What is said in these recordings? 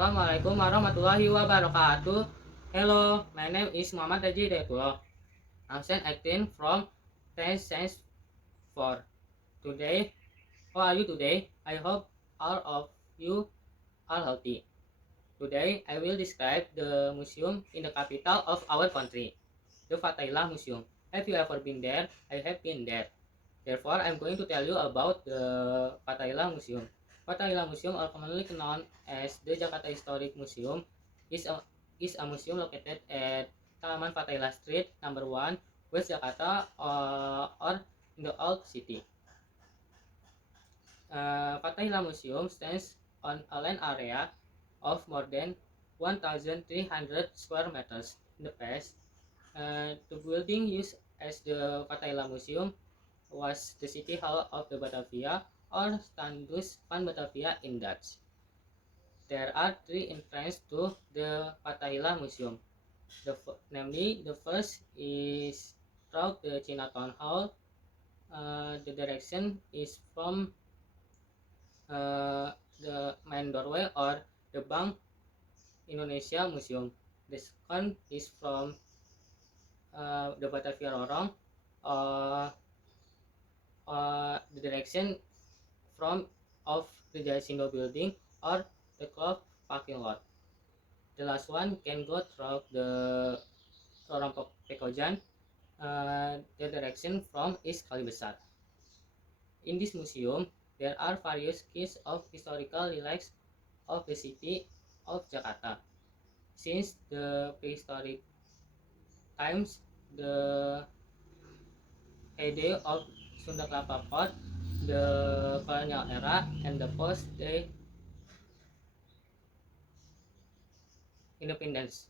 Assalamualaikum warahmatullahi wabarakatuh. Hello, my name is Muhammad Haji Dekulo. I'm 18 from 10 Science 4. Today, how are you today? I hope all of you are healthy. Today, I will describe the museum in the capital of our country, the Fatailah Museum. Have you ever been there? I have been there. Therefore, I'm going to tell you about the Fatailah Museum. Fatailah Museum, or commonly known as the Jakarta Historic Museum, is a, is a museum located at Taman Fatailah Street, number 1, West Jakarta, or in the Old City. Fatailah Museum stands on a land area of more than 1,300 square meters. In the past, the building used as the Fatailah Museum was the city hall of the Batavia, or Standus van Batavia in Dutch. There are three entrances to the Fatailah Museum. Namely, the first is through the Chinatown Hall. The direction is from uh, the main doorway or the Bank Indonesia Museum. The second is from the Batavia Lorong, uh, the direction from of the Jayasindo building or the club parking lot. The last one can go through the Lorong Pekojan, the direction from East Kalibesar. In this museum, there are various keys of historical relics of the city of Jakarta. Since the prehistoric times, the heyday of Sunda Kelapa Pot, the colonial era, and the post-day independence.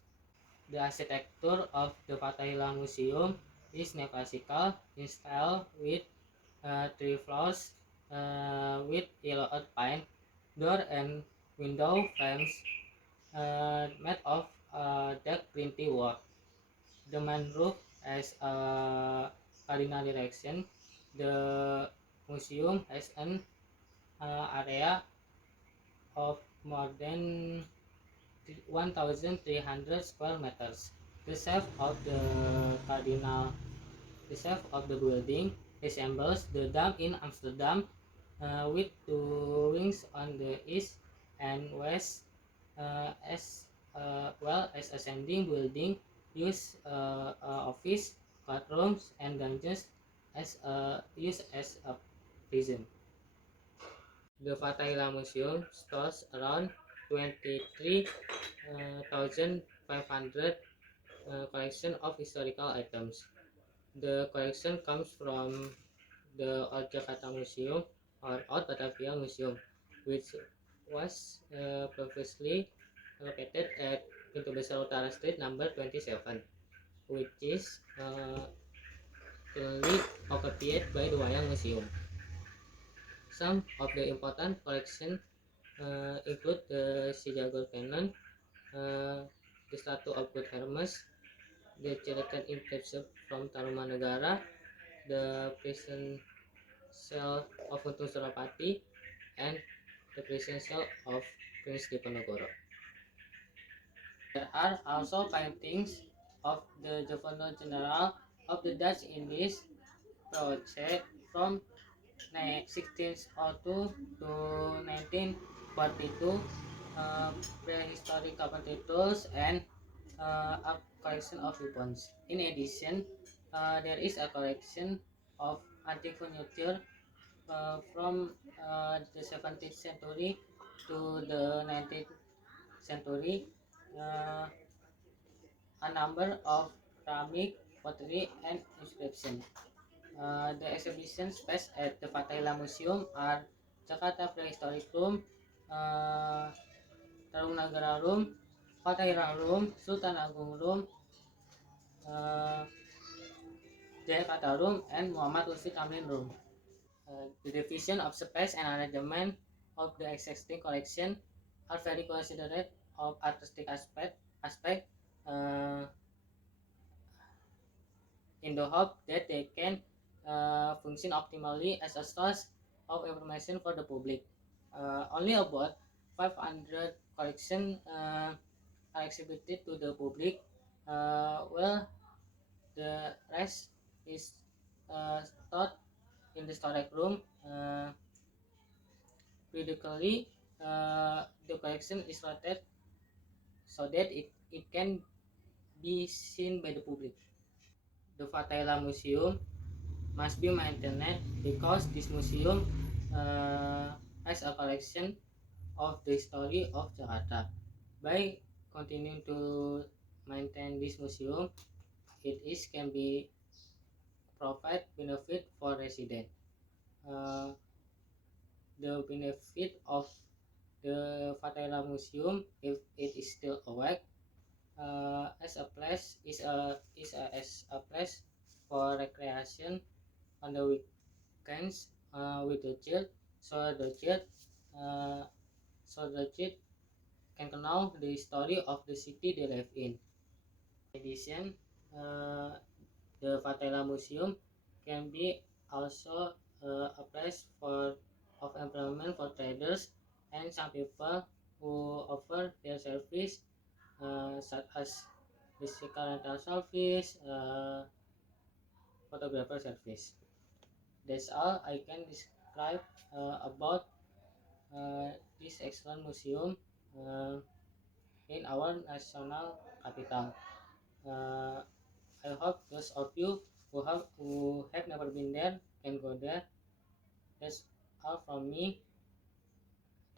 The architecture of the Fatahillah Museum is neoclassical in style with three floors with yellow pine door and window frames made of dark printy wood. The main roof has a cardinal direction. The museum has an area of more than 1,300 square meters. The shape of the building resembles the Dam in Amsterdam, with two wings on the east and west, as well as ascending building used office, courtrooms, and dungeons as used as a prison. The Fatahillah Museum stores around 23,500 collection of historical items. The collection comes from the Old Jakarta Museum or Old Batavia Museum, which was previously located at Pintu Besar Utara Street number 27, which is currently occupied by the Wayang Museum. Some of the important collection include the Sijago Cannon, the statue of Good Hermes, the Chilatan impressive from Tarumanegara, the prison cell of Untung Surapati, and the prison cell of Prince Diponegoro. There are also paintings of the Governor General of the Dutch Indies project from 1602 to 1942, prehistoric carpentry tools, and a collection of weapons. In addition, there is a collection of antique furniture from the 17th century to the 19th century, uh, a number of ceramic, pottery, and inscription. The exhibition space at the Fatahillah Museum are Jakarta Prehistoric Room, uh, Tarunagara Room, Fatahillah Room, Sultan Agung Room, uh, Jakarta Room, and Muhammad Lutfi Kamlin Room. The division of space and arrangement of the existing collection are very considerate of artistic aspect uh, in the hope that they can function optimally as a source of information for the public. Only about 500 collection are exhibited to the public. Well, the rest is stored in the storage room. Periodically, the collection is rotated so that it can be seen by the public. The Fatahillah Museum must be maintained because this museum has a collection of the history of Jakarta. By continuing to maintain this museum, it is can be provide benefit for residents. Uh, the benefit of the Fatahillah Museum, if it is still awake, as a place as a place for recreation on the weekends with the child, so the child uh, so the child can know the story of the city they live in. In addition, uh, the Fatela Museum can be also a place for of employment for traders and some people who offer their service such as physical rental service, photographer service. That's all I can describe about this excellent museum in our national capital. Uh, I hope those of you who have never been there can go there. That's all from me.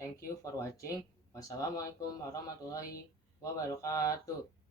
Thank you for watching. Wassalamualaikum warahmatullahi wabarakatuh.